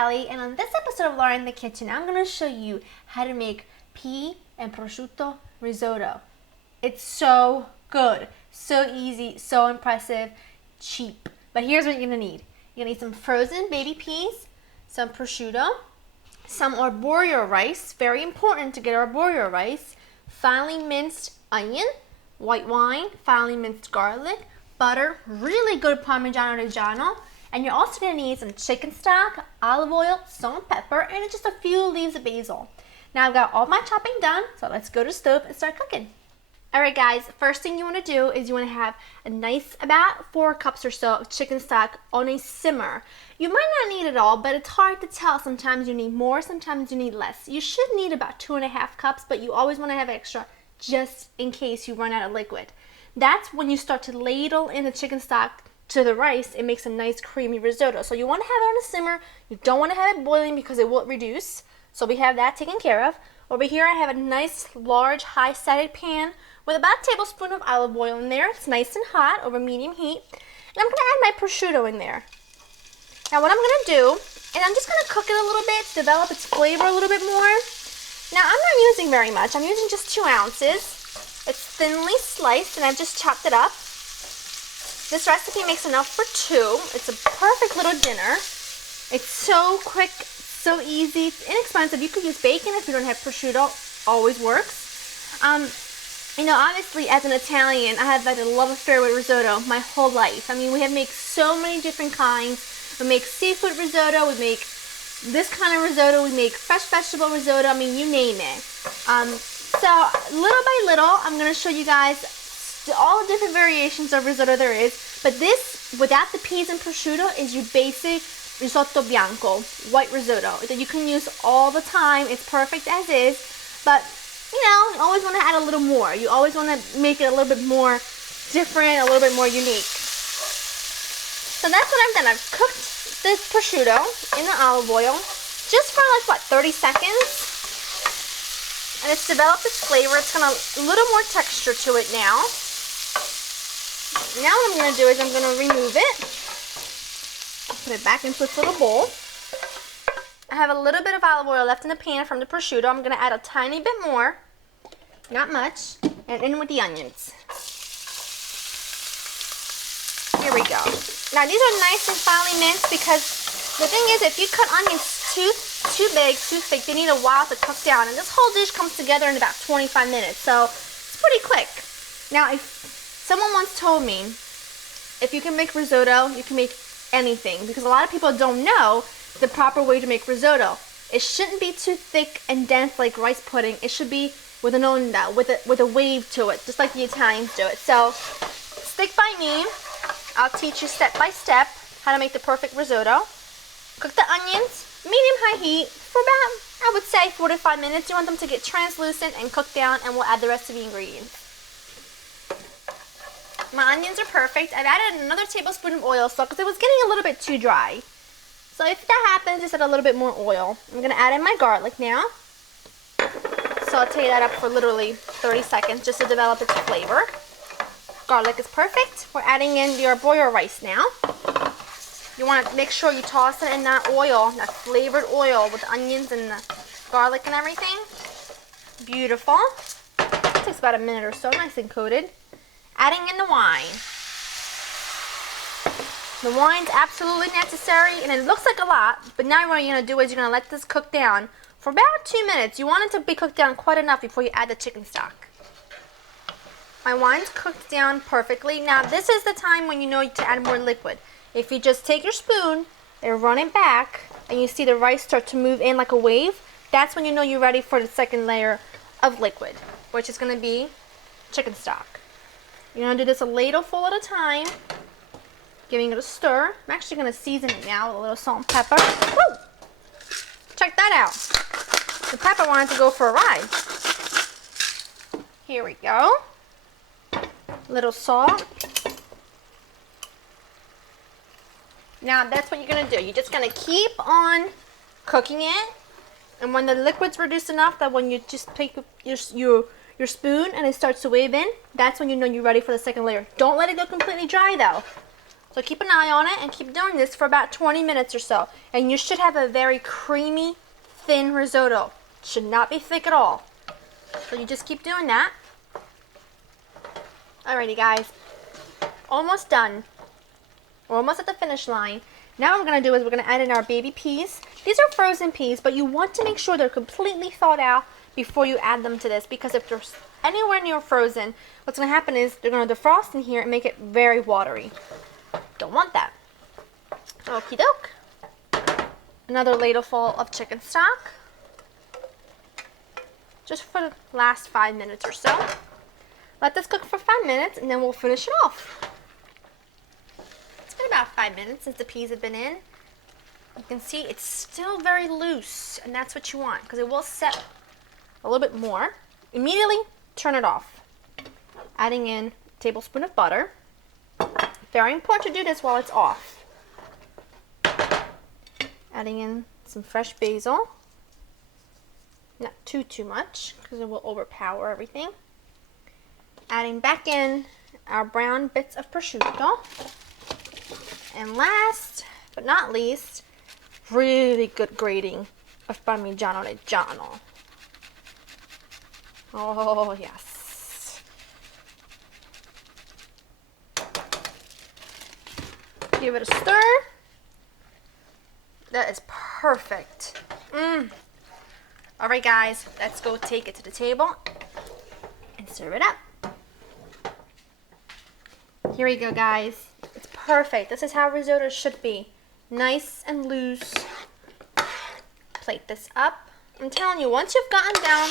Vitale, and on this episode of Laura in the Kitchen, I'm going to show you how to make pea and prosciutto risotto. It's so good, so easy, so impressive, cheap. But here's what you're going to need. You're going to need some frozen baby peas, some prosciutto, some arborio rice, very important to get arborio rice, finely minced onion, white wine, finely minced garlic, butter, really good Parmigiano Reggiano, and you're also going to need some chicken stock, olive oil, salt and pepper, and just a few leaves of basil. Now I've got all my chopping done, so let's go to the stove and start cooking. Alright guys, first thing you want to do is you want to have a nice, about 4 cups or so of chicken stock on a simmer. You might not need it all, but it's hard to tell. Sometimes you need more, sometimes you need less. You should need about 2.5 cups, but you always want to have extra just in case you run out of liquid. That's when you start to ladle in the chicken stock to the rice. It makes a nice creamy risotto. So you want to have it on a simmer. You don't want to have it boiling because it will reduce. So we have that taken care of. Over here I have a nice large high-sided pan with about a tablespoon of olive oil in there. It's nice and hot over medium heat. And I'm going to add my prosciutto in there. Now what I'm going to do, and I'm just going to cook it a little bit to develop its flavor a little bit more. Now I'm not using very much. I'm using just 2 ounces. It's thinly sliced and I've just chopped it up. This recipe makes enough for 2. It's a perfect little dinner. It's so quick, so easy, it's inexpensive. You could use bacon if you don't have prosciutto, always works. You know, obviously as an Italian, I have had a love affair with risotto my whole life. I mean, we have made so many different kinds. We make seafood risotto, we make this kind of risotto, we make fresh vegetable risotto, I mean, you name it. So little by little, I'm going to show you guys all the different variations of risotto there is, but this, without the peas and prosciutto, is your basic risotto bianco, white risotto, that you can use all the time. It's perfect as is, but you know, you always want to add a little more. You always want to make it a little bit more different, a little bit more unique. So that's what I've done. I've cooked this prosciutto in the olive oil just for like, what, 30 seconds? And it's developed its flavor. It's got a little more texture to it now. Now what I'm going to do is I'm going to remove it. Put it back into its little bowl. I have a little bit of olive oil left in the pan from the prosciutto. I'm going to add a tiny bit more, not much, and in with the onions. Here we go. Now these are nice and finely minced because the thing is, if you cut onions too big, too thick, they need a while to cook down. And this whole dish comes together in about 25 minutes, so it's pretty quick. Now, if someone once told me, if you can make risotto, you can make anything, because a lot of people don't know the proper way to make risotto. It shouldn't be too thick and dense like rice pudding. It should be with an onda, with a wave to it, just like the Italians do it. So stick by me. I'll teach you step by step how to make the perfect risotto. Cook the onions, medium-high heat, for about, I would say, 4 to 5 minutes. You want them to get translucent and cook down, and we'll add the rest of the ingredients. My onions are perfect. I've added another tablespoon of oil because it was getting a little bit too dry. So if that happens, just add a little bit more oil. I'm going to add in my garlic now. Saute that up for literally 30 seconds just to develop its flavor. Garlic is perfect. We're adding in the arborio rice now. You want to make sure you toss it in that oil, that flavored oil with the onions and the garlic and everything. Beautiful. It takes about a minute or so, nice and coated. Adding in the wine. The wine's absolutely necessary, and it looks like a lot, but now what you're going to do is you're going to let this cook down for about 2 minutes. You want it to be cooked down quite enough before you add the chicken stock. My wine's cooked down perfectly. Now this is the time when you know to add more liquid. If you just take your spoon and run it back, and you see the rice start to move in like a wave, that's when you know you're ready for the second layer of liquid, which is going to be chicken stock. You're going to do this a ladle full at a time, giving it a stir. I'm actually going to season it now with a little salt and pepper. Woo! Check that out. The pepper wanted to go for a ride. Here we go. Little salt. Now that's what you're going to do. You're just going to keep on cooking it. And when the liquid's reduced enough that when you just take your spoon and it starts to wave in, that's when you know you're ready for the second layer. Don't let it go completely dry though. So keep an eye on it and keep doing this for about 20 minutes or so. And you should have a very creamy, thin risotto. Should not be thick at all. So you just keep doing that. Alrighty guys, almost done. We're almost at the finish line. Now what we're going to do is we're going to add in our baby peas. These are frozen peas, but you want to make sure they're completely thawed out before you add them to this, because if they're anywhere near frozen, what's going to happen is they're going to defrost in here and make it very watery. Don't want that. Okie doke. Another ladleful of chicken stock. Just for the last 5 minutes or so. Let this cook for 5 minutes and then we'll finish it off. It's been about 5 minutes since the peas have been in. You can see it's still very loose, and that's what you want because it will set a little bit more. Immediately turn it off. Adding in a tablespoon of butter. Very important to do this while it's off. Adding in some fresh basil. Not too much because it will overpower everything. Adding back in our brown bits of prosciutto. And last but not least, really good grating of Parmigiano Reggiano. Oh yes. Give it a stir. That is perfect. All right, guys, let's go take it to the table and serve it up. Here we go, guys. It's perfect. This is how risotto should be. Nice and loose. Plate this up. I'm telling you, once you've gotten down,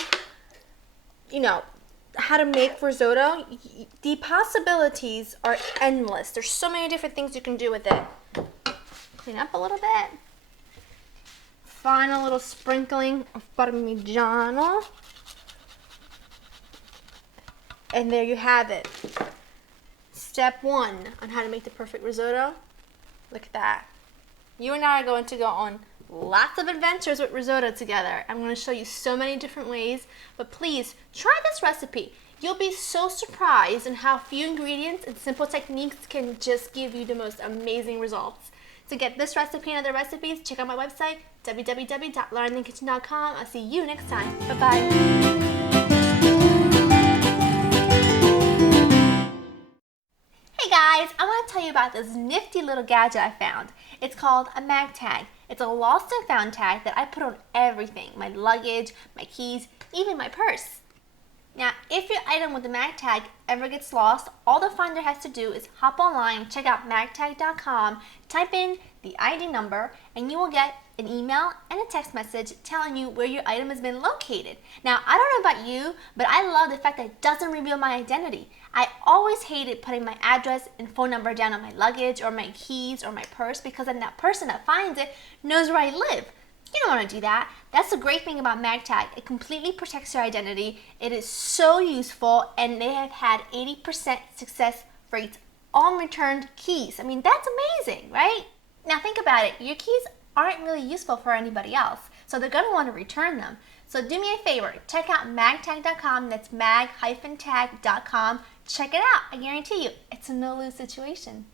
you know, how to make risotto, the possibilities are endless. There's so many different things you can do with it. Clean up a little bit. Final little sprinkling of Parmigiano. And there you have it. Step 1 on how to make the perfect risotto. Look at that. You and I are going to go on lots of adventures with risotto together. I'm going to show you so many different ways, but please try this recipe. You'll be so surprised in how few ingredients and simple techniques can just give you the most amazing results. To get this recipe and other recipes, check out my website, www.laureninthekitchen.com. I'll see you next time. Bye-bye. Hey guys, I want to tell you about this nifty little gadget I found. It's called a mag tag. It's a lost and found tag that I put on everything, my luggage, my keys, even my purse. Now, if your item with the mag tag ever gets lost, all the finder has to do is hop online, check out magtag.com, type in the ID number, and you will get an email and a text message telling you where your item has been located. Now, I don't know about you, but I love the fact that it doesn't reveal my identity. I always hated putting my address and phone number down on my luggage or my keys or my purse, because then that person that finds it knows where I live. You don't want to do that. That's the great thing about MagTag. It completely protects your identity. It is so useful, and they have had 80% success rates on returned keys. I mean, that's amazing, right? Now think about it. Your keys aren't really useful for anybody else, so they're going to want to return them. So do me a favor. Check out magtag.com. That's mag-tag.com. Check it out. I guarantee you, it's a no-lose situation.